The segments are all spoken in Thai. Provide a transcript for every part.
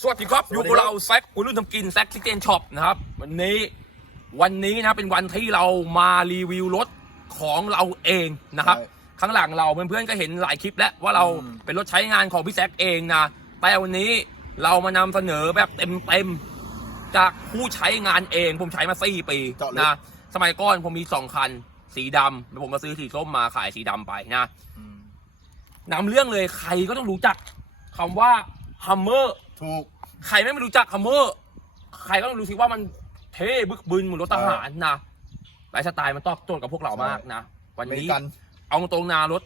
สวัสดีครับ อยู่กับเราแซคคุณรุ่นทำกินแซคซิเกนช็อปนะครับ วันนี้วันนี้นะเป็นวันที่เรามารีวิวรถของเราเองนะครับ ใช่ข้างหลังเราเพื่อนๆก็เห็นหลายคลิปแล้วว่าเราอืม เป็นรถใช้งานของพี่แซคเองนะแต่วันนี้เรามานำเสนอแบบเต็มๆจากผู้ใช้งานเองผมใช้มาสี่ปีเจาะลึก นะสมัยก่อนผมมีสองคัน สีดำแล้วผมมาซื้อสีส้มมาขายสีดำไปนะอืมนำเรื่องเลยใครก็ต้องรู้จักคำว่าฮัมเมอร์ ถูก ใครไม่รู้จักฮัมเมอร์ใครก็ต้องรู้สิว่ามันเท่บึกบึนเหมือนรถทหารนะไลฟ์สไตล์มันตอบโจทย์กับพวกเรามากนะ วันอเมรินี้กันเอาตรงๆนารถ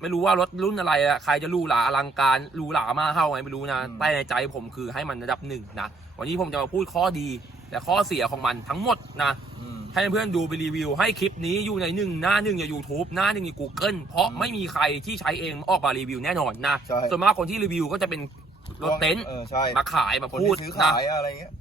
ไม่รู้ว่ารถรุ่นอะไรอะใครจะรู้หลาอลังการรู้หลามากเข้าไงไม่รู้นะอืมแต่ในใจผมคือให้มันระดับหนึ่งนะ วันนี้ผมจะมาพูดข้อดี และข้อเสียของมันทั้งหมดนะอืมให้เพื่อนๆดูไปรีวิว ให้คลิปนี้อยู่ในหนึ่งหน้าหนึ่งใน YouTube หน้าหนึ่งใน Google เพราะอืมไม่มีใครที่ใช้เองออกมารีวิวแน่นอนนะใช่ส่วนมากคนที่รีวิวก็จะเป็น รถเต็นท์เออใช่มาขายมาคนพูดที่ซื้อนะขายอะไรเงี้ย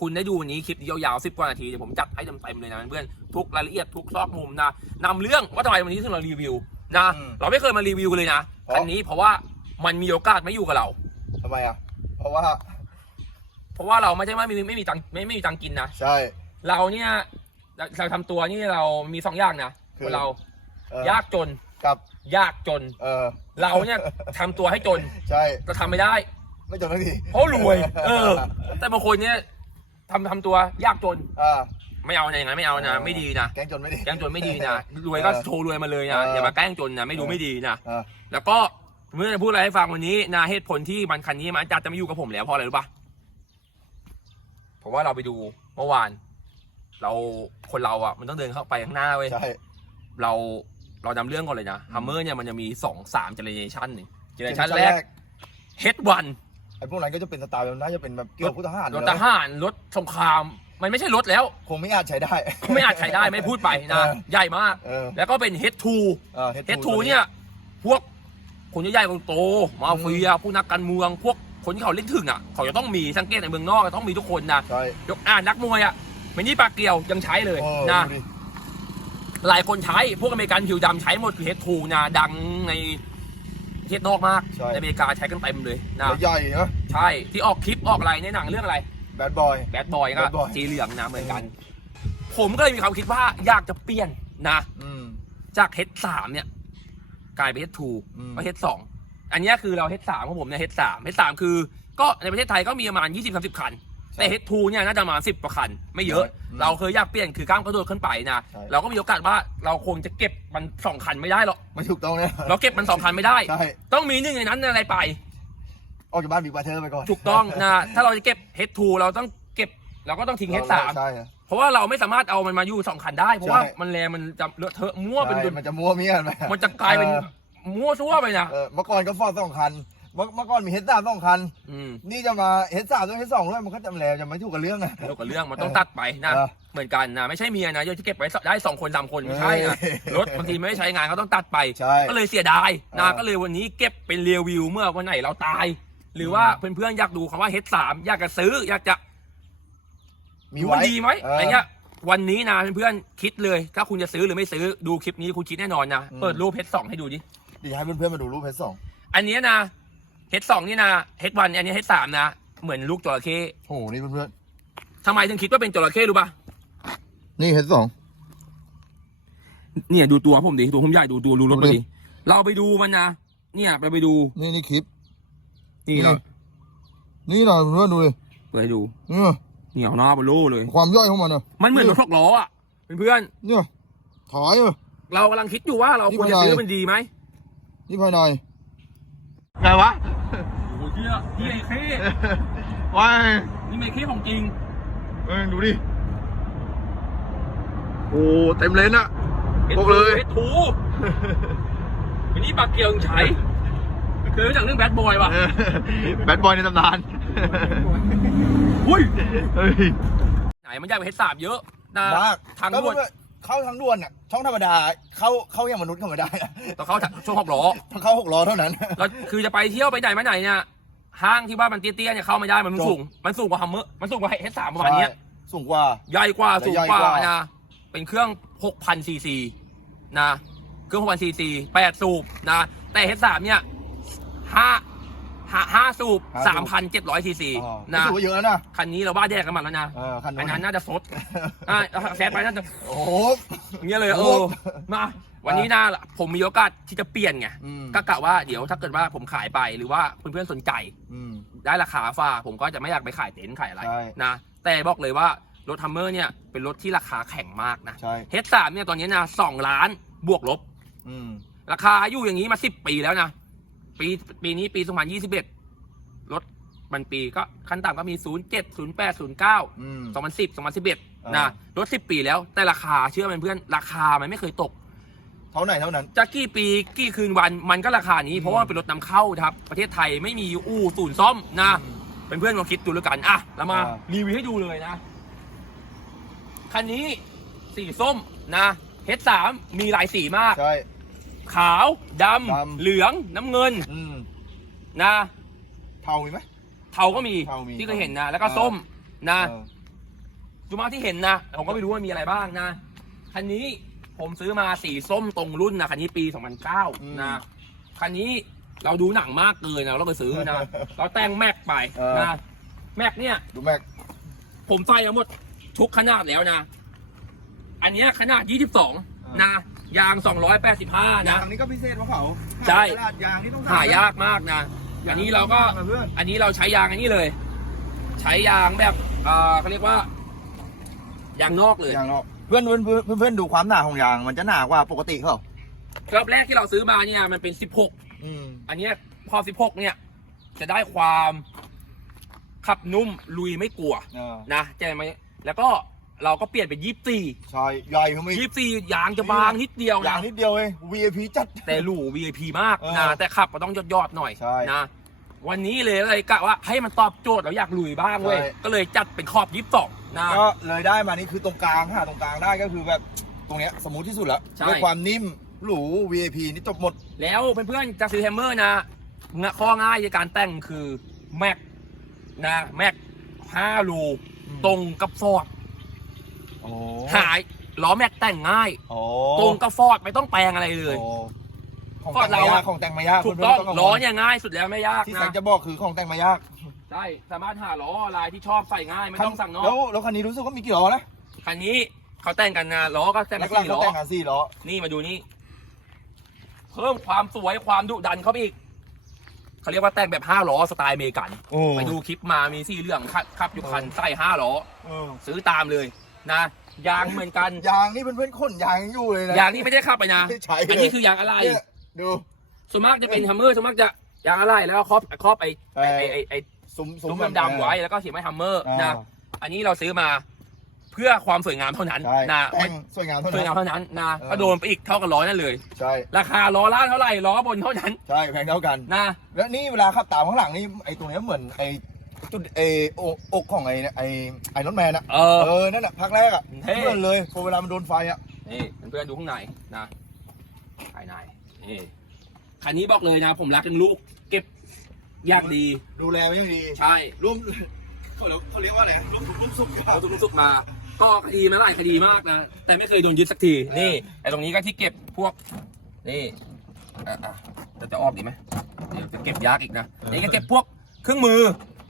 คุณได้ดูวันนี้คลิปยาวๆสิบกว่านาทีเดี๋ยวผมจัดให้เต็มๆเลยนะเพื่อนทุกรายละเอียดทุกซอกมุมนะนำเรื่องว่าทำไมวันนี้ถึงเรารีวิวนะอืมเราไม่เคยมารีวิวกันเลยนะเพราะ คันนี้เพราะว่ามันมีโอกาสไม่อยู่กับเรา ทำไมอะ เพราะว่า เพราะว่าเราไม่ใช่ว่าไม่มีไม่มีตังค์ไม่ไม่มีตังค์กินนะใช่ เราเนี่ยเราเราทำตัวนี่เรามีสองอย่างนะคือ คนเราเออยากจน กับ ยากจน เออเราเนี่ยทำตัวให้จน ใช่แต่ทำไม่ได้ ไม่จบทันทีเพราะรวย เออ แต่บางคนเนี่ยทำทำตัวยากจน อ่าไม่เอานะอย่างนั้นไม่เอานะ ไม่ดีนะ แกล้งจนไม่ดี แกล้งจนไม่ดีนะ รวยก็เออโชว์รวยมาเลยนะเอออย่อามาแกล้งจนนะ ไม่ดูเออไม่ดีนะ อ่าแล้วก็เมื่อจะพูดอะไรให้ฟังวันนี้นะเหตุผลที่มันคันนี้มันจัดจะไม่อยู่กับผมแล้วเพราะอะไรรู้ปะเพราะว่าเราไปดูเมื่อวาน เราคนเราอะ มันต้องเดินเข้าไปข้างหน้าเว้ย ใช่ เราเรานำเรื่องก่อนเลยนะฮัมเมอร์เนี่ยมันจะมีสองสามเจเนเรชันหนึ่งเจเนเรชันแรกเฮดวันไอ้ พวกนั้นก็จะเป็นสไตล์แบบน่าจะเป็นแบบเกี่ยวกับผู้ทหารรถเลยทหารรถสงคราม มันไม่ใช่รถแล้ว คงไม่อาจใช้ได้ ไม่อาจใช้ได้ไม่พูดไปนะเออใหญ่มากเออแล้วก็เป็นเฮดทูเออเฮดทูเนี่ย พวกคนใหญ่ๆคนโต มาเฟียพวกนักการเมือง พวกคนที่เขาเล่นถึงอะ เขาจะต้องมีสังเกตในเมืองนอกต้องมีทุกคนนะใช่ยกอ่านักมวยอะมินี่ปากเกียวยังใช้เลยโอ้นะดูดิหลายคนใช้พวกอเมริกันผิวดำใช้หมดคือเฮดทูนะดังใน ประเทศนอกมากใช่ ในอเมริกาใช้กันเต็มเลยนะแล้วใหญ่นะใช่ที่ออกคลิปออกอะไรในหนังเรื่องอะไรแบดบอย แบดบอยก็ Bad Boy สีเหลืองนะเหมือนกัน ผมก็เลยมีความคิดว่าอยากจะเปลี่ยนนะ อืม จากเฮดสามเนี่ย กลายเป็นเฮดทูอืมมาเฮดสองอันเนี้ยคือเราเฮดสามของผมเนี่ยเฮดสามเฮดสามคือ ก็ในประเทศไทยก็มีประมาณยี่สิบสามสิบคัน แต่เฮดทูเนี่ยน่าจะประมาณสิบกว่าคัน ไม่เยอะอืมเราเคยอยากเปลี่ยนคือก้ามกระโดดขึ้นไปนะ ใช่ เราก็มีโอกาสว่าเราคงจะเก็บมันสองคันไม่ได้หรอก ไม่ถูกต้องเนี่ยเราเก็บมันสองคันไม่ได้ ใช่ ต้องมีหนึ่งในนั้นอะไรไป ออกจากบ้านบิ๊กบาเทอร์ไปก่อนถูกต้องนะ ถ้าเราจะเก็บเฮดทูเราต้องเก็บ เราก็ต้องทิ้งเฮดสามใช่ เพราะว่าเราไม่สามารถเอามันมาอยู่สองคันได้ เพราะว่าใช่ มันแรงมันจะเลอะเทอะมั่วเป็นใช่จนมันจะมั่วเมียกันไปมันจะกลายเป็นออมั่วซั่วไปนะ เออเมื่อก่อนก็ฟอร์ดสองคัน เมื่อเมื่อก่อนมีเฮดสามสองคัน อืมนี่จะมาเฮดสามด้วยเฮดสองด้วยมันก็จำแล้วจะไม่ถูกกับเรื่องอะเกี่ยวกับเรื่องมันต้องตัดไปนะเออเหมือนกันนะไม่ใช่เมียนะจะเก็บไว้ได้สองคนสามคนไม่ใช่นะเออรถบางทีไม่ได้ใช้งานเขาต้องตัดไป ใช่ก็เลยเสียดายนะเออ ก็เลยวันนี้เก็บเป็นรีวิวเมื่อวันไหนเราตาย หรือว่าเพื่อนๆอยากดูคำว่าเฮดสามอยากจะซื้ออยากจะ มีดูไว้มันดีไหมเอออะไรเงี้ยวันนี้นะเพื่อนๆคิดเลย ถ้าคุณจะซื้อหรือไม่ซื้อดูคลิปนี้คุณคิดแน่นอนนะอืมเปิดรูปเฮดสองให้ดูดิเดียวให้เพื่อนๆมาดูรูปเฮดสอง อันเนี้ยนะ เฮดสองนี่นะเฮดวันอันนี้เฮดสามนะเหมือนลูกจระเข้โอ้โหนี่เพื่อนทำไมถึงคิดว่าเป็นจระเข้รู้ป่ะๆนี่เฮดสองเนี่ยดูตัวผมดิตัวผมใหญ่ดูตัวดูรถดูมาดิดิเราไปดูมันนะเนี่ยไปไปดูนี่นี่คลิปนี่นี่เรานี่นะเพื่อนๆดูเลยเปิดให้ดูเนี่ยเนี่ยเอาหน้าไปโล่เลย ความย่อยของมันอะมันเหมือนรถหกล้ออะเพื่อนเนี่ยถอยอะๆเรากำลังคิดอยู่ว่าเราควรจะซื้อมันดีไหมนี่ภายใน ไงวะโอ้โหเฮียเฮียไอ้เข้ว้ายนี่ไม่เข้ของจริง เอ้ยดูดิ โอ้เต็มเลนอะห็นบอกเลยเห็นถูวันนี้ปากเกียวยังใช้เคยรู้จักเรื่องแบดบอยป่ะแบดบอยในตำนาน อุ้ย เฮ้ย ไหนมันใหญ่กว่าเฮดสามเยอะนะมากทางด่วนก็ เข้าทางด่วนอะช่องธรรมดาเข้าเข้าอย่างมนุษย์เข้าไม่ได้อะต้องเข้าช่วงหกล้อต้องเข้าหกล้อเท่านั้นเราคือจะไปเที่ยวไปไหนมาไหนเนี่ยห้างที่ว่ามันเตี้ยๆเนี่ยเข้าไม่ได้มันจบสูง มันสูงกว่าฮัมเมอร์มันสูงกว่าเฮดสามประมาณเนี้ยใช่สูงกว่าใหญ่กว่าสูงกว่าใหญ่กว่านะเป็นเครื่อง6,000ซีซีนะเครื่อง6,000ซีซีแปดสูบนะแต่เฮดสามเนี่ยห้า ห้าห้าสูบห้าสามสูพันเจ็ดร้อยซีซีอ๋อนะถือว่าเยอะนะคันนี้เราบ้าแดกกันมาแล้วนะเออคันอันนู้นั้นนน่าจะสดอ่าแซดไปน่าจะ โอ้โห อย่างเงี้ยเลยโอ้เอโหอมาวันนี้นะผมมีโอกาสที่จะเปลี่ยนไงอืม ก็กะว่าเดี๋ยวถ้าเกิดว่าผมขายไปหรือว่าเพื่อนๆสนใจ อืม ได้ราคาฟ้าผมก็จะไม่อยากไปขายเต็นท์ขายอะไรใช่ นะแต่บอกเลยว่ารถทัมเมอร์เนี่ยเป็นรถที่ราคาแข็งมากนะใช่ เฮดสามเนี่ยตอนนี้นะสองล้านบวกลบ อืม ราคาอยู่อย่างนี้มาสิบปีแล้วนะ ปีปีนี้ปี 2021 รถมันปีก็ขั้นต่ำก็มี 07 08 09 อืม 2010 2011 อ่า นะ รถ 10 ปีแล้ว แต่ราคาเชื่อมันเพื่อน ราคามันไม่เคยตก เท่าไหนเท่านั้น จะกี่ปีกี่คืนวันมันก็ราคานี้อืมเพราะว่ามันเป็นรถนำเข้าครับ ประเทศไทยไม่มีอู่ศูนย์ซ่อมนะอืมเป็นเพื่อนลองคิดดูแล้วกัน อะแล้วมาอ่า รีวิวให้ดูเลยนะ คันนี้สีส้มนะเฮดสามมีหลายสีมาก ใช่ ขาวดดำำเหลืองน้ำเงินอืมนะ เท่ามีไหม เทาก็มีเทามีที่เคยเห็นนะแล้วก็อ่าส้มนะเออจุมาที่เห็นนะผมก็ไม่รู้ว่ามีอะไรบ้างนะคันนี้ผมซื้อมาสีส้มตรงรุ่นนะคันนี้ปี 2009นะคันนี้เราดูหนังมากเกินนะเราก็ซื้อนะเราแต่งแม็กไปเออนะแม็กเนี่ย ดูแม็กผมใส่มาหมดทุกขนาดแล้วนะ อันเนี้ยขนาด 22 นะ ยาง 285นะยางนี้ก็พิเศษของเขาใช่ตลาดยางที่ต้องหายากมากนะ อันนี้เราก็เพื่อน อันนี้เราใช้ยางอันนี้เลย ใช้ยางแบบเอ่อเขาเรียกว่า ยางนอกเลย ยางเนาะเพื่อนเพื่อนเพื่อนเพื่อนดูความหนาของยางมันจะหนากว่าปกติเขารอบแรกที่เราซื้อมาเนี่ยมันเป็น 16 อืมอันเนี้ยพอ 16 เนี่ย จะได้ความขับนุ่มลุยไม่กลัว เออนะใช่ไหมแล้วก็ เราก็เปลี่ยนเป็น24ใช่ใหญ่เขาไม่24ยางจะบางนิดเดียวอยานะงนิดเดียวเอง VIP จัด แต่หรู VIP มากเออนะแต่ขับก็ต้องยอดยอดๆหน่อยใช่นะ วันนี้เลยเลยกะว่าให้มันตอบโจทย์เราอยากลุยบ้างเว้ย ใช่ ก็เลยจัดเป็นขอบ22นะ ก็เลยได้มานี่คือตรงกลางหาตรงกลางได้ก็คือแบบตรงเนี้ยสมูทที่สุดแล้วใช่ ด้วยความนิ่มหรู VIP นี่จบหมด แล้วเพื่อนๆจะซื้อแฮมเมอร์นะงะข้อง่ายในการแต่งคือแม็กนะแม็ก5รูอืม ตรงกับฟอร์ด โอ้หายล้อแม็กแต่งง่ายโอ้ตรงกับฟอร์ดไม่ต้องแปลงอะไรเลย โอ้ของก็แต่งเรามายากอะของแต่งมายากถูกต้องพื่ๆล้อเนี่ยง่ายสุดแล้วไม่ยากที่นะแสงจะบอกคือของแต่งมายากใช่สามารถหาล้อลายที่ชอบใส่ง่ายไม่ต้องสั่งนอแล้วกแล้วคันนี้รู้สึกว่ามีกี่ล้อนะคันนี้เขาแต่งกันนะล้อก็แต่งหกันลักๆสี่เขาล้อ แต่งกันสี่ล้อนี่มาดูนี่ เพิ่มความสวยความดุดันเข้าไปอีกเขาเรียกว่าแต่งแบบห้าล้อสไตล์อเมริกัน โอ้ไปดูคลิปมามีสีเหลืองขับขับอยู่คันใส่ห้าล้อ เออซื้อตามเลย นะยางเหมือนกันยางนี่เป็นเพื่อนๆขนยางอยู่เลยนะยางนี่ไม่ได้ขับไปนะไม่ใช่อันนี้คือยางอะไรเนี่ยดูส่วนมากจะเป็นฮัมเมอร์ส่วนมากจะยางอะไรแล้วก็ครอบครอบไอ้ไอ้ไอ้ไอ้ไอ้ซุ้มซุ้มดำๆไว้แล้วก็เขียนว่าฮัมเมอร์อ่านะอันนี้เราซื้อมาเพื่อความสวยงามเท่านั้นใช่นะแต่งสวยงามเท่าสวยงามนั้นเท่านั้นนะเออ ก็โดนไปอีกเท่ากับล้อนั่นเลย ใช่ราคาล้อล่างเท่าไหร่ล้อบนเท่านั้นใช่แพงเท่ากัน นะแล้วนี่เวลาขับตามข้างหลังนี่ไอ้ตรงเนี้ยเหมือนไอ้ จุดไอ้อกอกของไอ้เนี่ยไอ้ไอ้รถแมนอะเออ เออนั่นอะพักแรกอะเท่เหมือนเลยพอเวลามันโดนไฟอะนี่เพื่อนๆดูข้างในนะภายในนี่คันนี้บอกเลยนะ ผมรักเป็นลูก เก็บยากดี ดูแลไว้อย่างดีใช่ร่วมเขาเรียกเขาเรียกว่าอะไรร่วมทุกข์ร่วมสุขเอาทุกสุกมาก็คดีมาหลายคดีมากนะ แต่ไม่เคยโดนยึดสักที นี่ไอ้ตรงนี้ก็ที่เก็บพวก นี่อะอะจะจะออกดีไหมเดี๋ยวจะเก็บยากอีกนะนี่ก็เก็บพวกเครื่องมือ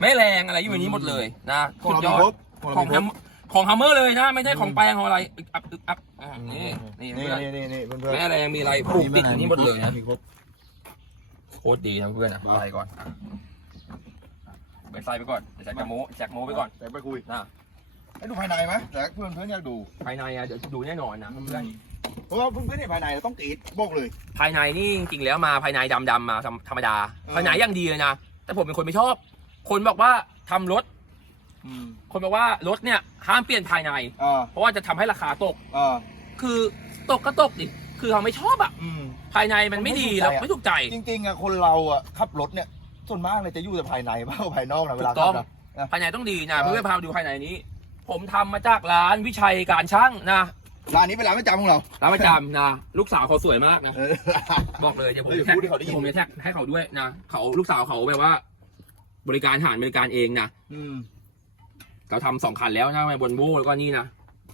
แม่แรงอะไรอยู่ในนี้หมดเลยนะของสุดเรายมีอดครบของเราฮัมีมครบ ของฮัมเมอร์เลยนะ ไม่ใช่ของแปลงของอะไรอึกอับอึกอับอะนี่นี่นี่เพื่อนนี่นี่นี่เพื่อนเพื่อนแม่แรงมีอะไรผูกติดอย่างนี้หมดเลยนะ มีครบ โคตรดีนะเพื่อนนะใส่ก่อนอะไปใส่ไปก่อนเดี๋ยวใส่แจกโมแจกโมไปก่อน แต่ไปคุยนะให้ดูภายในไหมแต่เพื่อนเพื่อนอยากดู ภายในอะเดี๋ยวดูแน่นอนนะเพื่อนเพราะว่าเพื่อนเพื่อนเห็นภายในเราต้องกรีดบอกเลย ภายในนี่จริงๆแล้วมาภายในดำๆมาธรรมดา เออ ภายในยังดีเลยนะ แต่ผมเป็นคนไม่ชอบ คนบอกว่าทำรถ อืมคนบอกว่ารถเนี่ยห้ามเปลี่ยนภายใน อ่าเพราะว่าจะทำให้ราคาตก อ่าคือตกก็ตกดิ คือเราไม่ชอบอะอืม ภายในมันไม่ดีมันเราไม่ถูกใจอะไม่ถูกใจ จริงๆอะคนเราอะขับรถเนี่ย ส่วนมากเลยจะอยู่แต่ภายในมากกว่าภายนอกนะเวลาถูกต้ขัอบง นะภายในต้องดีนะเออ เพื่อนๆพาไปดูภายในนี้ ผมทำมาจากร้านวิชัยการช่างนะร้านนี้เป็นร้านประจำของเราร้านประจำนะ ลูกสาวเขาสวยมากนะ เออ บอกเลยเดี๋ยวผมเฮ้ยจะแท็กพูดให้เขาได้ยิน ผมจะแท็กให้เขาด้วยนะเขาลูกสาวเขาแบบว่า บริการหารบริการเองนะอืมเราทำสองคันแล้วนะบนโวแล้วก็นี่นะ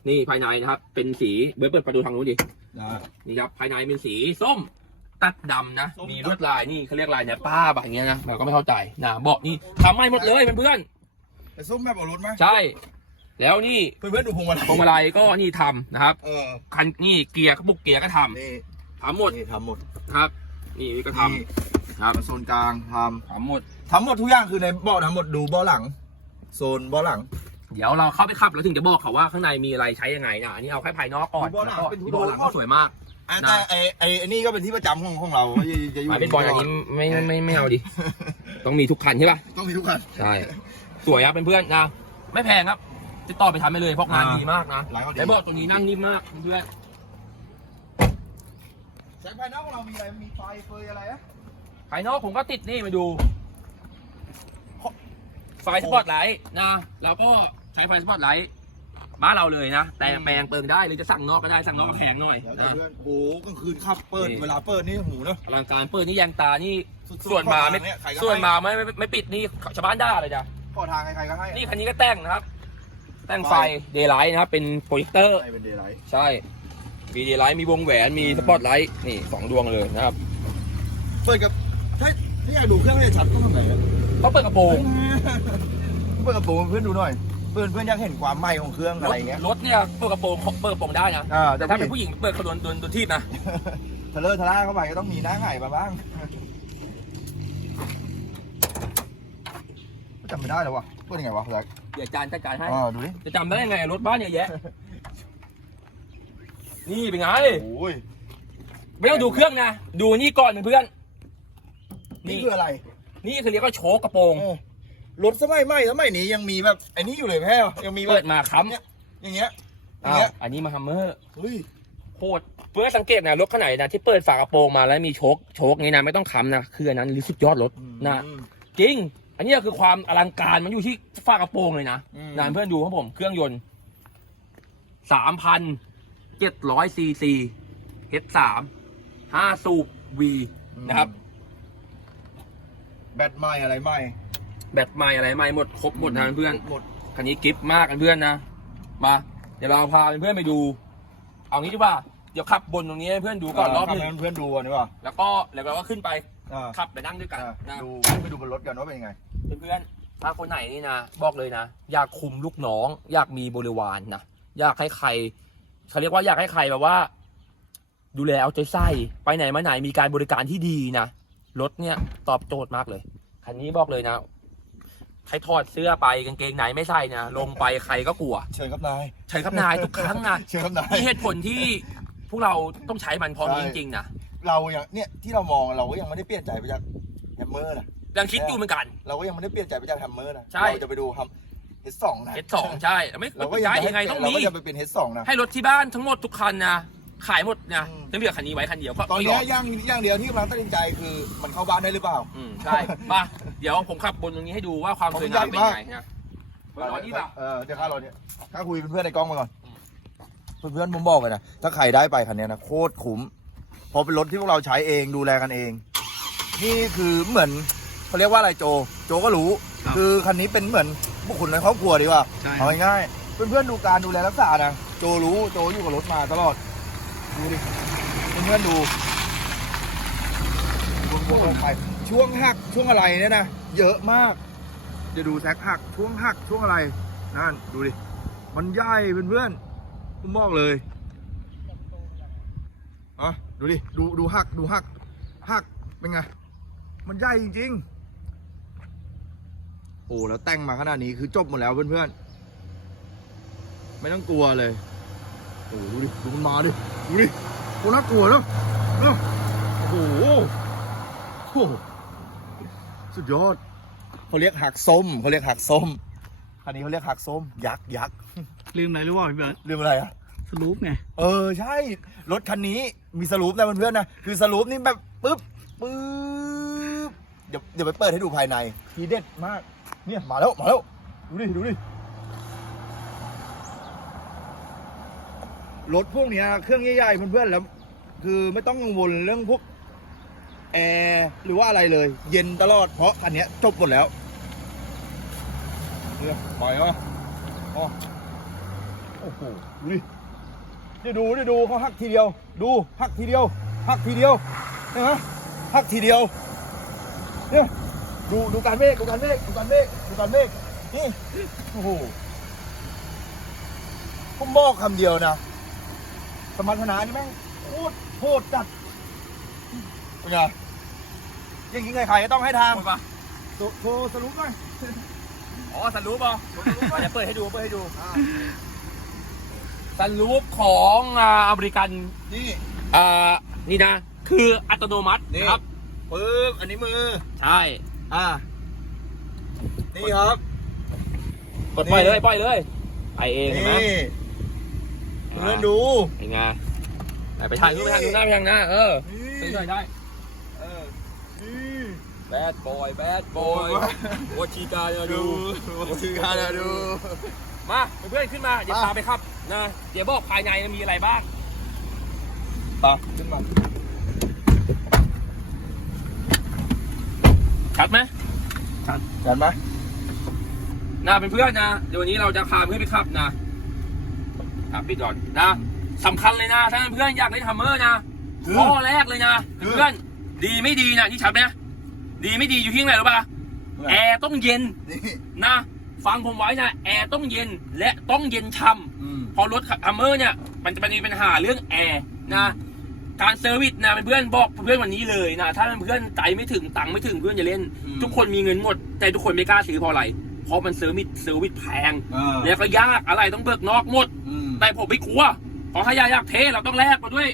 นี่ภายในนะครับ เป็นสีเบิร์ดเปิดประตูทางนู้นดินะนี่ครับภายในเป็นสีส้มตัดดำนะมีลวดลายนี่เขาเรียกลายเนี่ยป้าแบบอย่างเงี้ยนะเราก็ไม่เข้าใจนะเบอกนี่ทำให้หมดเลยเพื่อนไอ้ส้มแบบเอารถไหมๆใช่ แล้วนี่เพื่อนๆดูพวงมาลัยพวงมาลัยก็นี่ทำนะครับ เออคันนี่เกียร์กระปุกเกียร์ก็ทำนี่ทำหมดนี่ทำหมดครับ นี่ก็ทนี่ำครับโซนกลางททำหมดำ ทำหมดทุกอย่างคือในเบาะทั้งหมดดูเบาะหลัง โซนเบาะหลัง เดี๋ยวเราเข้าไปขับแล้วถึงจะบอกเขาว่าข้างในมีอะไรใช้ยังไงนะอันนี้เอาแค่ภายนอกก่อนดูบอลหลังแล้วก็เป็นทุกบอลหลังบอลก็สวยมาก อะนะแต่ไอ้ไอ้ไอ้นี่ก็เป็นที่ประจำของของเราจะจะอยู่หมายเป็นบอลอันนี้ไม่ไม่ไม่ไม่เอาดิ ต้องมีทุกคันใช่ป่ะ ต้องมีทุกคันใช่ สวยครับเป็นเพื่อนๆนะ ไม่แพงครับ ติดต่อไปทำไปเลยเพราะงานอ่าดีมากนะร้านเขาดีไอ้บอกตรงนี้นั่งนิ่มมากเพื่อนแสงภายนอกของเรามีอะไร มีไฟเฟยอะไรอะภายนอกผมก็ติดนี่มาดู ไฟสปอตไลท์นะเราก็ใช้ไฟสปอตไลท์บ้านเราเลยนะ แต่แปลงเปิงได้หรือจะสั่งนอกก็ได้สั่งนอกก็แพงหน่อยแล้วแต่นะเพื่อนโอ้โหกลางคืนขับเปิดนี่เวลาเปิดนี่หูเนอะ อลังการเปิดนี่ยางตานี่สุดๆส่วนมาไม่ขอทงเนี่ยใครก็ส่วนให้มาไม่ไม่ไม่ปิดนี่ชาวบ้านด่าเลยจ้ะขอทางใครๆก็ให้นี่คันนี้ก็แต่งนะครับ แต่งไฟเดย์ไลท์นะครับเป็นโปรเจคเตอร์ ให้เป็นเดย์ไลท์ใช่ มีเดย์ไลท์มีวงแหวนมีสปอตไลท์นี่สองดวงเลยนะครับ เปิดกับถ้าถ้าอยากดูเครื่องให้ชัดต้องทำไงเนี่ ยเขาเปิดกระโปรงเปิดกระโปรงให้เพื่อนดูหน่อย เพื่อนเพื่อนอยากเห็นความใหม่ของเครื่องรอะไรถเงี้ย รถเนี่ยเปิดกระโปรงเปิดกระโปรงได้นะ อ่าแต่แต่ถ้าถ้าเป็เป็นนผู้หญิงเปิดเขาโดนโดนโดนทีบนะ ทะเลอร์ทะล่าเข้าไปก็ต้องมีหน้าไห่มาบ้างจำไม่ได้แล้ววะเปิดยังไงวะแล็กเดี๋ยวจานจัดการให้ อ่าดูดิ จะจำได้ยังไงรถบ้านเนี่ยแยะ นี่เป็นไง โอ้ยไม่ต้องดูเครื่องนะ ดูนี่ก่อนเพื่อน นี่นี่คืออะไร นี่คือเรียกว่าโชว์กระโปรงเออรถสมัยใหม่สมัยนี้ยังมีแบบไอ้นี้อยู่เลยแพ้ยังมีแบเปิบดมาค้ำอย่างเงี้ยออ้าย่างวเงี้ยอันนี้มาฮัมเมอร์เฮ้ยโคตรเพื่อสังเกตนะรถขนาดนะที่เปิดฝากระโปรงมาแล้วมีโชคโชคนี้นะไม่ต้องค้ำนะคืออันนั้นลิสุดยอดรถนะอืม จริง อันนี้คือความอลังการมันอยู่ที่ฝากระโปรงเลยนะอืม นานเพื่อนดูครับผมเครื่องยนต์สามพันเจ็ดร้อยซีซีเฮดสามห้าสูบวีนะครับ แบตใหม่อะไรใหม่แบตใหม่อะไรใหม่หมดครบหมดนะเพื่อนหมดคันนี้กิฟต์มากกันเพื่อนนะมาเดี๋ยวเราพาเพื่อนๆไปดู เอางี้ดีกว่าเดี๋ยวขับบนตรงนี้ให้เพื่อนดูก่อนรอบหนึ่งให้เพื่อนๆดูก่อนดีกว่าแล้วก็แล้วเราก็ขึ้นไปอ่าขับไปนั่งด้วยกันอ่านะดูไปดูบนรถกันว่าเป็นยังไงเพื่อนๆถ้าคนไหนนี่นะบอกเลยนะอยากคุมลูกน้อง อยากมีบริวารนนะอยากให้ใครเขาเรียกว่าอยากให้ใครแบบว่า ดูแลเอาใจใส่ไปไหนมาไหนมีการบริการที่ดีนะ รถเนี่ยตอบโจทย์มากเลย คันนี้บอกเลยนะ ใครถอดเสื้อไปกางเกงไหนไม่ใส่นะลงไปใครก็กลัว เชิญครับนาย ใช่ครับนายทุกครั้งนะเชิญครับนาย นี่เหตุผลที่พวกเราต้องใช้มันเพราะนี้จริงๆนะเราอย่างเนี่ยที่เรามองเราก็ยังไม่ได้เปลี่ยนใจไปจากแฮมเมอร์นะยังคิดอยู่เหมือนกัน เราก็ยังไม่ได้เปลี่ยนใจไปจากแฮมเมอร์นะใช่ เราจะไปดูทำเฮดสองนะเฮดสองใช่ไม่เราก็ไม่ยังใช่จะยังไงต้องเรามี ก็จะไปเป็นเฮดสองนะ ให้รถที่บ้านทั้งหมดทุกคันนะ ขายหมดนะอืมจะเหลือคันนี้ไว้คันเดียวก็ตอนไม่ยเนี้อยมย่างอย่างเดียวที่กำลังตัดสินใจคือมันเข้าบ้านได้หรือเปล่า อืมใช่มาเดี๋ยวผมขับบนตรงนี้ให้ดูว่าความสวยงามเป็นยังไงนะเฮ้ยรอนี่ป่ะเออเดี๋ยวข้าเราเนี่ยข้าคุยเป็นเพื่อนในกล้องมาก่อน เพื่อนๆผมบอกเลยนะ ถ้าใครได้ไปคันเนี้ยนะโคตรคุ้มเพราะเป็นรถที่พวกเราใช้เองดูแลกันเอง นี่คือเหมือนเขาเรียกว่าอะไรโจ โจก็รู้คือคันนี้เป็นเหมือนบุคคลในครอบครัวดีกว่าใช่ เอาง่ายๆเพื่อนๆดูการดูแลรักษานะ โจรู้ โจอยู่กับรถมาตลอด ดูดิเพื่อนๆดูวงๆไปช่วงหักช่วงอะไรเนี่ยนะเยอะมากจะดูแซกหักช่วงหักช่วงอะไรนั่นดูดิมันใหญ่เพื่อนๆผมบอกเลยอะดูดิดูดูหักดูหักหักเป็นไงมันใหญ่จริงๆโอ้แล้วแต่งมาขนาดนี้คือจบหมดแล้วเพื่อนๆไม่ต้องกลัวเลย โอ้ดูดิดูมันมาดิดูดิโอ้น่ากลัวเนอะเนอะโอ้โหโอ้โหสุดยอดเขาเรียกหักส้มเขาเรียกหักส้มคันนี้เขาเรียกหักส้มยักษ์ยักษ์ลืมอะไรรู้ป่าพี่เบิร์ดลืมอะไรอะสลูปไง เออใช่ รถคันนี้มีสลูปนะเพื่อนๆนะ คือสลูปนี่แบบปึ๊บปึ๊บเดี๋ยวเดี๋ยวไปเปิดให้ดูภายในทีเด็ดมาก เนี่ยมาแล้วมาแล้ว ดูดิ ดูดิ รถพวกเนี้ยเครื่องใหญ่ๆเพื่อนๆแล้วคือไม่ต้องกังวลเรื่องพวกแอร์หรือว่าอะไรเลย เย็นตลอดเพราะคันนี้จบหมดแล้วเนี่ยปล่อยมาอ๋อโอ้โหดูดิเดี๋ยวดูเดี๋ยวดูเขาหักทีเดียว ดูหักทีเดียวหักทีเดียวเห็นไหมพักทีเดียวเนี่ยดูดูการเมฆดูการเมฆดูการเมฆดูการเมฆนี่โอ้โหผมบอกคำเดียวนะ สมรรถนะนี่แม่งโคตรโคตรจัดเป็นไงอย่างนี้ใครๆก็ต้องให้ทางหมดปะโทรโทรสรุปหน่อยอ๋อสันรูปป่ะเดี๋ยวเปิดให้ดูเปิดให้ดูสันรูปของอ่าอเมริกันนี่อ่านี่นะ คืออัตโนมัตินี่ครับปึ๊บอันนี้มือ ใช่อ่า นี่ครับ กดปล่อยเลยปล่อยเลยไปเองเห็นไหม นี่ เพื่อนดูเป็นไงไหนไปทางนู้นไปทางนู้นหน้าไปทางหน้าเออไปช่วยได้เออนี่แบดบอยแบดบอยโอชิกาเนดูดูดูสิการดู มาเพื่อนๆขึ้นมา เดี๋ยวอะพาไปครับนะเดี๋ยวบอกภายในมีอะไรบ้างตาขึ้นมาชัดไหมกันไหมนะเป็นเพื่อนนะ เดี๋ยววันนี้เราจะพาเพื่อนไปขับนะ อะปิดก่อนนะสำคัญเลยนะถ้าเพื่อนอยากเล่นฮัมเมอร์นะข้อแรกเลยนะเพื่อนดีไม่ดีนะที่ชัดไหมดีไม่ดีอยู่ที่ไหนรู้ป่ะแอร์ต้องเย็นนี่นะ ฟังผมไว้นะแอร์ต้องเย็นและต้องเย็นช่อืมำเพอรถฮัมเมอร์เนี่ย มันจะมีปัญหาเรื่องแอร์นะการเซอร์วิสนะเพื่อนๆบอกเพื่อนวันนี้เลยนะถ้าเพื่อนใจไม่ถึงตังค์ไม่ถึงเพื่อนจะเล่น ทุกคนมีเงินหมด แต่ทุกคนไม่กล้าซื้อเพราะอะไรเพราะมันเซอร์วิสเซอร์วิสแพงอ่าแล้วก็ยากอะไรต้องเบิกนอกหมด อืม แต่ผมไม่กลัวเพราะถ้ายาอยากเทเราต้องแลกมาด้วย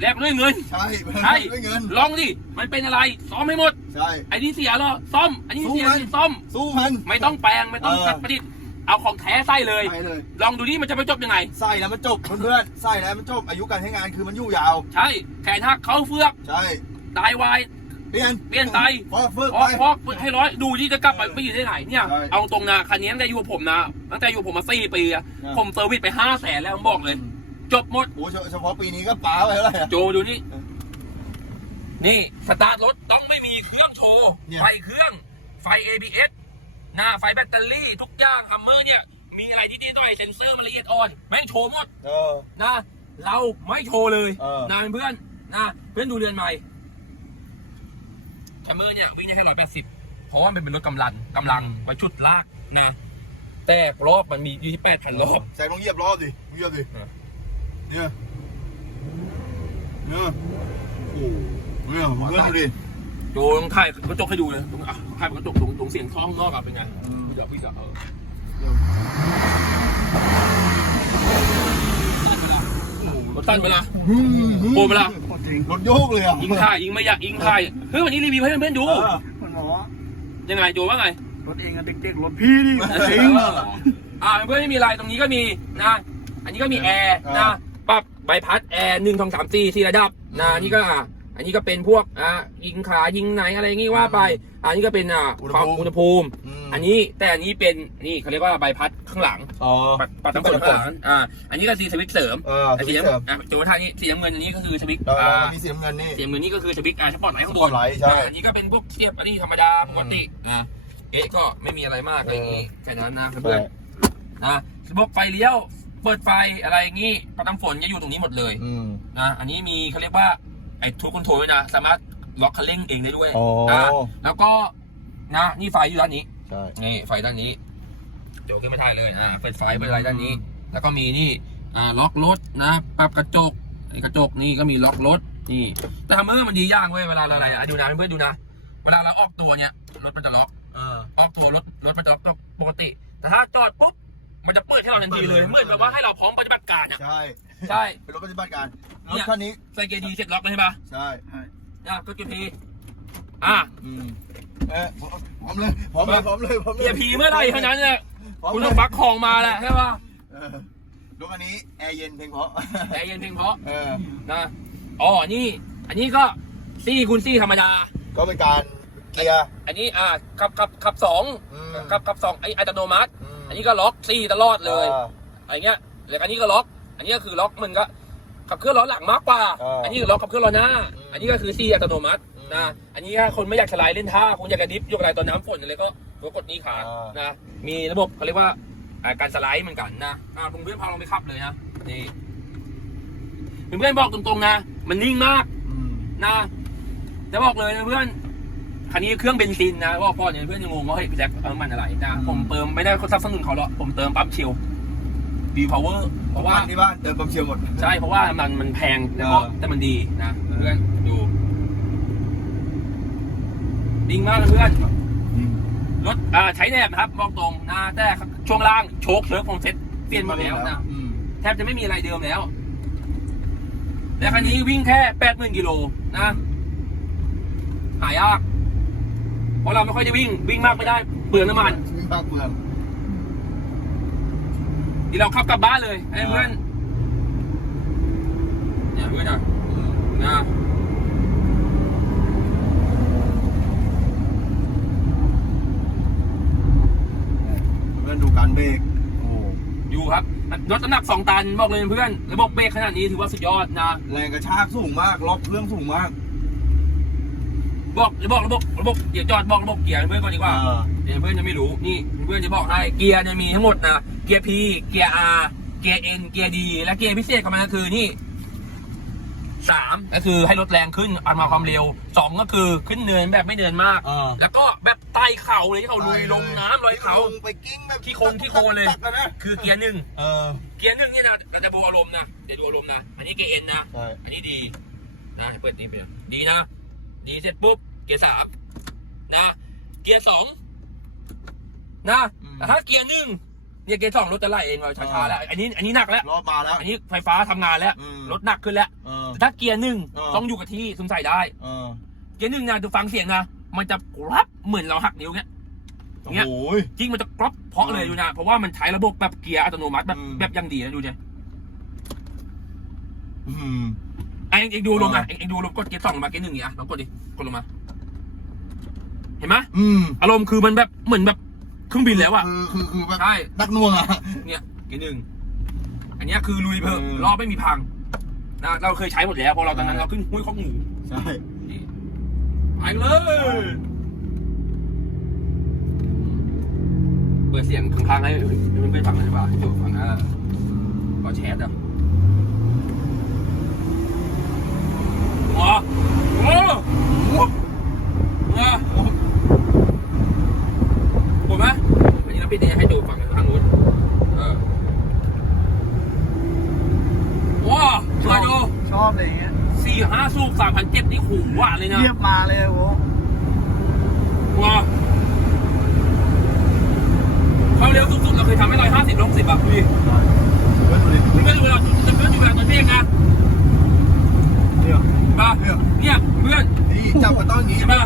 แลกมาด้วยเงิน ใช่ใช่ด้วยเงิน ลองดิ มันเป็นอะไรซ่อมให้หมด ใช่ไอ้นี่เสียเหรอซ่อมอันนี้เสียสู้มันซ่อม สู้มันไม่ต้องแปลงไม่ต้องเออตัดประดิษฐ์เอาของแท้ใส่เลยใช่เลย ลองดูนี่มันจะไปจบยังไง ใส่แล้วมันจบเพื่อนๆใส่แล้วมันจบอายุการใช้งานคือมันอยู่ยาว ใช่ แขนหักเข้าเฟือก ใช่ ตายวาย เปลี่ยนเปลี่ยนไตฟอกเฟิร์กพอไปพอให้ร้อยดูที่จะกลับไปไปอยู่ที่ไหนเนี่ยใช่เอาตรงนะคันนี้ตั้งแต่อยู่กับผมนะตั้งแต่อยู่กับผมมาสี่ปีอะอ่าผมเซอร์วิสไปห้าแสนแล้วผมบอกเลย จบหมดโอ้เฉพาะปีนี้ก็ป้าไปเท่าไหร่อะโจดูนี่เออนี่สตาร์ทรถต้องไม่มีเครื่องโชว์เนี่ยไฟเครื่อง ไฟ ABS หน้าไฟแบตเตอรี่ทุกอย่างฮัมเมอร์เนี่ย มีอะไรที่ดีหน่อยเซ็นเซอร์มันละเอียดอ่อนแม่งโชว์หมดเออนะเราไม่โชว์เลยเออนะเพื่อนนะเพื่อนดูเรือนใหม่ฮั มเมอร์เนี่ยวิ่งได้แค่ร้อยแปดสิบเพราะว่ามันเป็นรถกำลังกำลังไว้ชุดลากนะ แต่รอบมันมีอยู่ที่แปดพันรอบแซงต้องเหยียบรอบดิเหยียบดิเออเนี่ยเนี่ยโอ้โหเนี่ยเพื่อนดูดิดูต้องถ่ายกระจกให้ดูเลยตรงอะถ่ายกระจกตรงตรงเสียงท้องนอกอะเป็นไงอืมพี่เดี๋ยวพี่จะเออ รถตั้นเวลาโกนเวลาจริงรถโยกเลยอะยิงถ่ายยิงไม่อยากยิงถ่ายเฮ้ยวันนี้รีวิวให้เพื่อนๆดูเออมันหมอยังไงโจว่าไงรถเองอะเด็กๆรถพี่ดิจริงอ่าเพื่อนๆไม่มีอะไรตรงนี้ก็มีนะอันนี้ก็มีแอร์นะปรับใบพัดแอร์หนึ่งสองสามสี่สี่ระดับนะนี่ก็ อะอันนี้ก็เป็นพวกอ่ายิงขายิงไหนอะไรอย่างงี้ว่าไป อันนี้ก็เป็นอ่าความอุณหภูมิมอันนี้แต่อันนี้เป็นนี่เขาเรียกว่าใบพัดข้างหลังอ๋อปัดปัดน้ำฝนข้างหลังอ่าอันนี้ก็สีสวิตช์เสริมเออแต่สีสีเสริมน้ำอะโจท่านี้สีน้ำเงินอันนี้ก็คือสวิตช์เราอ่าเรามีสีน้ำเงินนี่ สีน้ำเงินนี่ก็คือสวิตช์อ่าสปอร์ตไลท์ข้างบสปอนร์ตไลท์ใช่ อ่าอันนี้ก็เป็นพวกเทียบอันนี้ธรรมดาปกติอ่าเอ๊ะก็ไม่มีอะไรมากอะไรอย่างงี้แค่นั้นนะเพื่อนๆนะพวกไฟเลี้ยวเปิดไฟอะไรอย่างงี้ปัดน้ำฝนจะอยู่ตรงนี้หมดเลย อืม นะอันนี้มีเขาเรียกว่า ไอ้ทุกคอนโทรลด้วยนะ สามารถล็อกคันเร่งเองได้ด้วยอ๋ออ่าแล้วก็นะนี่ไฟอยู่ด้านนี้ ใช่ นี่ไฟด้านนี้ เดี๋ยวขึ้นมาถ่ายเลยอ่าเปิดไฟเปิดอะไรด้านนี้ แล้วก็มีนี่อ่าล็อกรถนะปรับกระจกไอ้กระจกนี่ก็มีล็อกรถนี่ แต่ทำเมื่อมันดีอย่างเว้ยเวลาเราอะไรอะดูนะเพื่อนๆดูนะเวลาเราออกตัวเนี่ยรถมันจะล็อกเออ ออกตัวรถรถมันจะล็อกปกติ แต่ถ้าจอดปุ๊บมันจะเปิดให้เราทันทีเลยเปิดเลย เหมือนแบบว่าให้เราพร้อมปฏิบัติการอะใช่ ใช่ เป็นรถปฏิบัติการรเนี่ถยคันนี้ใส่เกียร์ดีเสร็จล็อกเลยใช่ปะใช่อะก็จุดพีอะอืมเอ๊ะพร้อมเลยพร้อมเลยพร้อมเลยพร้อมเลยเกียร์พีเมื่อไหร่เท่านั้นเนี่ยพร้อมคุณเลต้อยงฟักของมาแหละใช่ปะเออรถคันนี้แอร์เย็นเพียงเพราะใจเย็นเพียงเพราะเออนะอ๋อนี่ อันนี้ก็ซี่คูณซี่ธรรมดา ก็เป็นการเกียร์อันนี้อ่าขับขับขับสองอืมขับขับสองไออัตโนมัติมอันนี้ก็ล็อกซี่ตลอดเลยอ่าอะไรเงี้ยแล้วอันนี้ก็ล็อก อันนี้ก็คือล็อกมันก็ขับเคลื่อนล้อหลังมากกว่า อ่า อันนี้คือล็อกขับเคลื่อนล้อหน้าอืมอันนี้ก็คือซี่อัตโนมัติอืมนะ อันนี้ถ้าคนไม่อยากสไลด์เล่นท่าคุณอยากกระดิฟยกอะไรตอนน้ำฝนอะไรก็ก็กดนี้ขาอ่าน นะ มีระบบเขาเรียกว่าอ่าการสไลด์เหมือนกันนะอ่าผมเพื่อนพาลองไปขับเลยนะนี่เพื่อนๆบอกตรงๆนะ มันนิ่งมากอืมนะจะบอกเลยนะเพื่อน คันนี้เครื่องเบนซินนะบอกพ่อเนี่ยเพื่อนจะงงว่าเฮ้ยพี่แจ็คเอาน้ำมันอะไรนะผมเติมไม่ได้เขาสนับสนุนเขาหรอกผมเติมปั๊มเชล ดีพาวเวอร์เพราะว่าบ้านที่บ้านเติมความเชียวหมด ใช่เพราะว่ามันมันแพงแล้วก็เออ แต่มันดีนะเพื่อนดูดิ่งมากนะเพื่อนอืมรถอ่าใช้แนบนะครับบอกตรงนะแต่ช่วงล่างโชคเชิร์ฟของเซ็ตเปลี่ยนหมดแล้วนะ อืมแทบจะไม่มีอะไรเดิมแล้ว และคันนี้วิ่งแค่แปดหมื่นกิโลนะ หายาก เพราะเราไม่ค่อยได้วิ่ง วิ่งมากไม่ได้เปลืองน้ำมันมีภาคเมือง เดียวเราขับกลับบ้านเลยให้เพื่อนเนี่ยเพื่อนอะนะเพื่อนดูการเบรกโอ้อยู่ครับรถน้ำหนักสองตันบอกเลยเพื่อนระบบเบรกขนาดนี้ถือว่าสุดยอดนะแรงกระชากสูงมากล็อกเครื่องสูงมาก บอกบอกระบบระบบเดี๋ยวจอดบอกระบบเกียร์ให้เพื่อนก่อนดีกว่าเออเดี๋ยวเพื่อนจะไม่รู้นี่เพื่อนจะบอกให้เกียร์จะมีทั้งหมดนะ เกียร์ P เกียร์ R เกียร์ N เกียร์ D และเกียร์พิเศษของมันก็คือนี่สามก็คือให้รถแรงขึ้นอันมาความเร็วสองก็คือขึ้นเนินแบบไม่เนินมาก เออ แล้วก็แบบไต่เข่าเลยที่เขาลุยลงน้ำลอยเขา ลงไปกิ้งแบบขี้โคลนขี้โคลนเลย ตักๆนะคือเกียร์หนึ่งเออเกียร์หนึ่งนี่นะอาจจะดูอารมณ์นะเดี๋ยวดูอารมณ์นะอันนี้เกียร์ N นะ ใช่อันนี้ดีนะเปิดนี่ไปนะดีนะ ดีเสร็จปุ๊บเกียร์สามนะ เกียร์สองนะแต่ถ้าเกียร์หนึ่ง เนี่ยเกียร์สองรถจะไล่เองมาช้าๆแล้วอันนี้อันนี้หนักแล้ว รอบมาแล้ว อันนี้ไฟฟ้าทำงานแล้ว อืม รถหนักขึ้นแล้วเออ แต่ถ้าเกียร์หนึ่งเออ ต้องอยู่กับที่สงสัยได้ เออเกียร์หนึ่งนะดูฟังเสียงนะ มันจะกรับเหมือนเราหักนิ้วเงี้ยเนี่ยโอ้ยจริงมันจะกรับเพราะเลยดูนะ เพราะว่ามันใช้ระบบแบบเกียร์อัตโนมัติแบบอืม แบบอยังดีนะดูเนี่ยอืม ไอ้เองดูลงอะเออเองดูลงกดเกียร์สองลงมาเกียร์หนึ่งอย่างเงี้ยลองกดดิกดลงมา เห็นไหมอืม อารมณ์คือมันแบบเหมือนแบบ เครื่องบินแล้วอะ คือคือคือแบบใช่ นักหน่วงอะ เนี่ยเกียร์หนึ่งอันเนี้ยคือลุยเพิ่มเออรอบไม่มีพังนะเราเคยใช้หมดแล้วเพอเราตอนนั้นเราขึ้นห้วยข้อกหมูใช่นี่ไปเลยเปิดเสียงข้างๆให้เพื่อนๆฟังหน่อยดีกว่าให้จูฟังนะขอแชทอะว้าวโอ้โหว้าวปวดไหมอันนี้เรา ปิดเนี่ยให้จูฟังทางนู้นเออว้าวมาดูชอบอะไรอย่างเงี้ยสี่ห้าสูบสามพันเจ็ดนี่ขู่หวานเลยนะเรียบมาเลยโอ้ว้าวความเร็วสุดๆเราเคยทำให้ร้อยห้าสิบลงสิบอะพี่เพื่อนดูดิเพื่อนดูเราจะเพื่อนอยู่แบบตัวเองนะเนี่ยป่ะเนี่ยเพื่อนนี่จับมันต้องอย่างงี้ใช่ปะ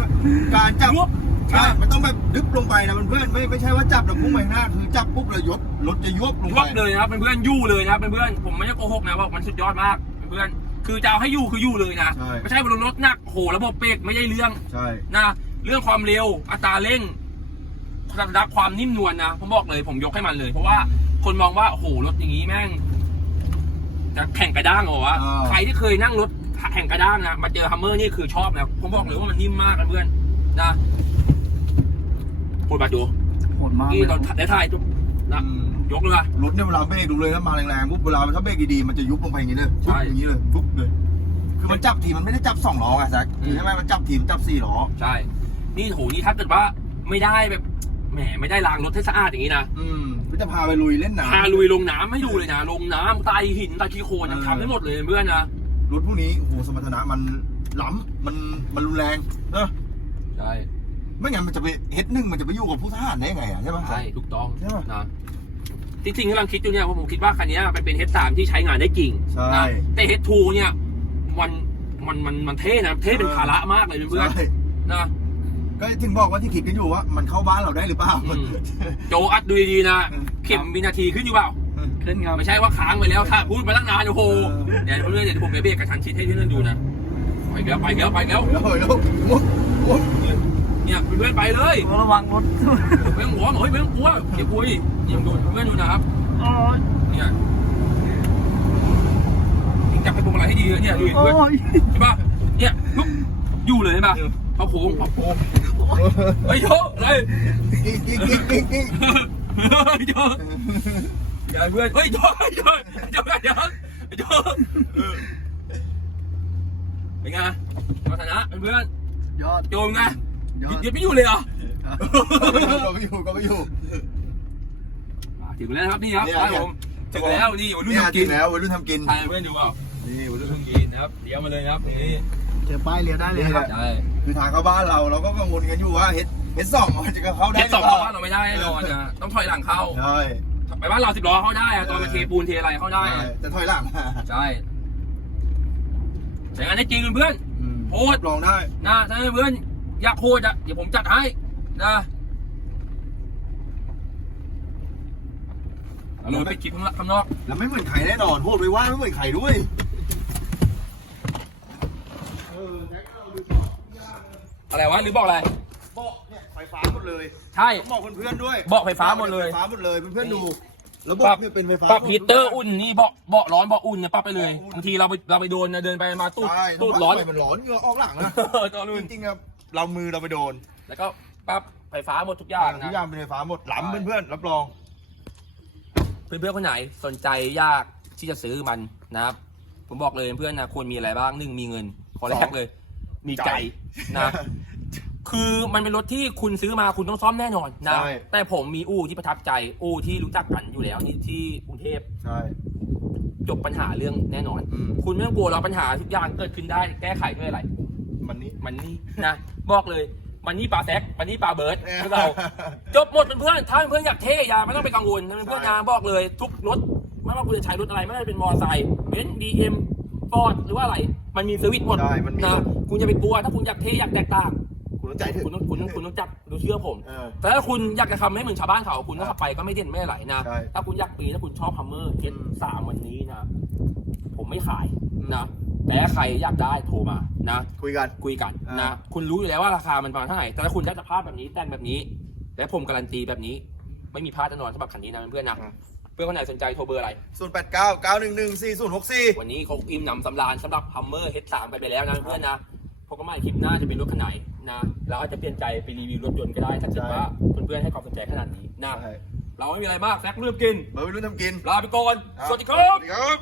การจับยุบ ใช่ มันต้องแบบดึบลงไปนะเพื่อนๆไม่ไม่ใช่ว่าจับแล้วพุ่งไปข้างหน้าคือจับปุ๊บเลยยกรถจะยกลงยไปกเลยนะครับเป็นเพื่อนยู่เลยนะครับเป็นเพื่อนผมไม่ได้โกหกนะว่ามันสุดยอดมากเป็นเพื่อนคือจะเอาให้ยู่คือยู่เลยนะใช่ ไม่ใช่บนรถหนักโหระบบเบรกไม่ใช่เรื่องใช่ นะเรื่องความเร็วอัตราเร่งระดับความนิ่มนวลนะผมบอกเลย ผมยกให้มันเลย เพราะว่าคนมองว่าโอ้โหรถอย่างนี้แม่งจะแข่งกระด้างเหรอวะใครที่เคยนั่งรถแข่งกระด้างนะมาเจอฮัมเมอร์นี่คือชอบนะผมบอกเลยว่ามันนิ่มมากนะเพื่อนนะ พูดมาดูโหดมากนี่เลยเราได้ถ่ายจุ๊บนะอืมยกเลยว่ะรถเนี่ยเวลาเบรกดูเลยถ้ามาแรงๆปุ๊บเวลาถ้าเบรกดีๆมันจะยุบลงไปอย่างนี้เลยใช่ ปุ๊บอย่างนี้เลยปุ๊บเลย คือมันจับทีมันไม่ได้จับสองล้อไงแซคอืมใช่ไหมมันจับทีมนจับสี่ล้อใช่ นี่โหนี่ถ้าเกิดว่าไม่ได้แบบ แหมไม่ได้ล้างรถให้สะอาดอย่างนี้นะ อืมก็จะพาไปลุยเล่นน้ำ พาลุยลงน้ำให้ดูเลยนะ ลงน้ำใต้หินใต้ขี้โคลนยังเออ ทำได้หมดเลยเพื่อนนะ รถพวกนี้โอ้โหสมรรถนะมันล้ำมันมันรุนแรงเนอะใช่ ไม่งั้นมันจะไปเฮดหนึ่งมันจะไปอยู่กับผู้ทหารได้ยังไงอะใช่ไหมใช่ถูกต้องใช่ปะ นะจริงๆกำลังคิดอยู่เนี่ยว่าผมคิดว่าคันนี้มันเป็น H3 ที่ใช้งานได้จริงใช่ นะแต่ H2 เนี่ยมันมันมันมันเท่นะเท่เป็นภาระมากเลยเพื่อนใช่ๆนะ ก็ถึงบอกว่าที่คิดกันอยู่ว่า มันเข้าบ้านเราได้หรือเปล่า อืม โจอัดดูดีๆนะอืมเข็มวินาทีขึ้นอยู่เปล่า ขึ้นครับ ไม่ใช่ว่าค้างไปแล้วถ้าพูดไปตั้งนานโอ้โหเออ เดี๋ยวเพื่อนๆเดี๋ยวผมไปเบรกกระชันชิดให้เพื่อนๆดูนะไปแล้วไปแล้วไปแล้วแล้วแล้วมุดมุด เนี่ยเพื่อนๆไปเลยระวังรถไม่ต้องหัวเฮ้ยไม่ต้องกลัวเก็บปุยยิงดูเพื่อนๆดูนะครับโอ้ยเนี่ยยิงจับไปพวงมาลัยให้ดีนะเนี่ยดูดิโอ้เพื่อนยใช่ปะเนี่ยลุกอยู่เลยใช่ปะเขาโค้งเขาโค้งเฮ้ยโยอะไรกิ๊กกิ๊กกิ๊กกิ๊กกิ๊กเฮ้ยโยอย่าเพื่อนเฮ้ยโยโยโยโยโยเป็นไงวัฒนะเพื่อนยอดๆโจมไง ยอด ยึดไม่อยู่เลยเหรอก็ไม่อยู่ก็ไม่อยู่ อะถึงแล้วนะครับนี่ครับเนี่ยครับผมถึงแล้วนี่วัยรุ่นเนี่ยทำกิกินนแล้ววัยรุ่นทำกิน ถ่ายให้เพื่อนดูเปล่านี่วัยรุ่นวัยรุ่นทำทำกินกินนะครับเลี้ยวมาเลยนะครับตรงนี้เจอป้ายเลี้ยวได้เลยครับ ใช่คือทางเข้าบ้านเราเราก็กังวลกันอยู่ว่าเฮ็ดเฮ็ดสองมันจะเข้าได้เทสสองหรืเข้าปล่บ้านเราไม่ได้แน่นอนนะต้องถอยหลังเข้า ใช่ ไปบ้านเราสิบล้อเข้าได้อะตอนไปเทปูนเทอะไรเข้าได้ใช่อะแต่ถอยหลังใช่ใช้งานได้จริงเพื่อน อืมโหดลองได้ ๆนะถ้าเพื่อน อยากโหดอะเดี๋ยวผมจัดให้นะเอาเลยไปคลิปข้างนอกแล้วไม่เหมือนใครแน่นอนพูดไปว่าไม่เหมือนใครด้วยอะไรวะหรือบอกอะไรบอกเนี่ยไฟฟ้าหมดเลย ใช่ต้องบอกเพื่อนๆด้วยบอกไฟฟ้าหมดเลยไฟฟ้าหมดเลยเพื่อนๆดูระบปรับบเนี่ยเป็นไฟฟ้าปรับฮีตเตอร์อุ่นนี่เบาะเบาะร้อนเบาะอุ่นเนี่ยปรับไปเลยอุ่นบางทีเราไปเราไปโดนนะเดินไปมาตูดใช่ตูดร้อนทำไมมันร้อนเหงื่อออกหลังนะตัวรุ่นจริงๆครับ เรามือเราไปโดนแล้วก็ปรับไฟฟ้าหมดทุกอย่างทุกนะอย่างเป็นไฟฟ้าหมดหล้ำใช่ เพื่อนๆรับรอง เพื่อนๆคนไหนสนใจยากที่จะซื้อมันนะครับ ผมบอกเลยเพื่อนนะควรมีอะไรบ้างหนึ่งมีเงินข้อแรกเลย มีใจนะ คือมันเป็นรถที่คุณซื้อมาคุณต้องซ่อมแน่นอนนะ ใช่ แต่ผมมีอู่ที่ประทับใจ อู่ที่รู้จักกันอยู่แล้วนี่ที่กรุงเทพใช่จบปัญหาเรื่องแน่นอน อืม คุณไม่ต้องกลัวหรอกปัญหาทุกอย่างเกิดขึ้นได้แก้ไขด้วยอะไร มันนี้มันนี่นะบอกเลยมันนี่ปลาแซกมันนี่ปลาเบิร์ดพวกเราจบหมดเพื่อนๆถ้าเพื่อนอยากเท่อยาไม่ต้องไปกังวลนะเพื่อนๆนะบอกเลยทุกรถไม่ว่าคุณจะใช้รถอะไรไม่ว่าจะเป็นมอเตอร์ไซค์เบนซ์บีเอ็มฟอร์ดหรือว่าอะไร มันมีเซอร์วิสหมดใช่มันมีนะหมดคุณอย่าไปกลัว ถ้าคุณอยากเท่อยากแตกต่างคุณต้องใจถึงคุณต้องคุณต้องคุณต้องจับดูเชื่อผมเออแต่ถ้าคุณอยากจะทำให้เหมือนชาวบ้านเขาคุณก็ขับไปก็ไม่เด่นไม่ไหลนะใช่ถ้าคุณอยากปีถ้าคุณชอบฮัมเมอร์เอสสามวันนี้นะ ผมไม่ขายนะ แต่ถ้าใครอยากได้โทรมานะ คุยกัน คุยกันอ่านนะคุณรู้อยู่แล้วว่าราคามันประมาณเท่าไหร่ แต่ถ้าคุณได้สภาพแบบนี้แต่งแบบนี้ และผมการันตีแบบนี้ ไม่มีพลาดแน่นอนสำหรับคันนี้นะเพื่อนๆนะ เพื่อนคนไหนสนใจโทรเบอร์อะไร ศูนย์แปดเก้าเก้าหนึ่งหนึ่งสี่ศูนย์หกสี่วันนี้เขาอิ่มหนำสำราญสำหรับ Hummer H3 ไปไปแล้วนะเพื่อนๆนะพบกันใหม่คลิปหน้าจะเป็นรถคันไหนนะเราอาจจะเปลี่ยนใจไปรีวิวรถยนต์ก็ได้ถ้าเกิดว่าเพื่อนๆให้ความสนใจขนาดนี้นะใช่เราไม่มีอะไรมากแซกเรื่องกินเบอร์วัยรุ่นทำกินลาไปก่อน สวัสดีครัสบวัสดีครับ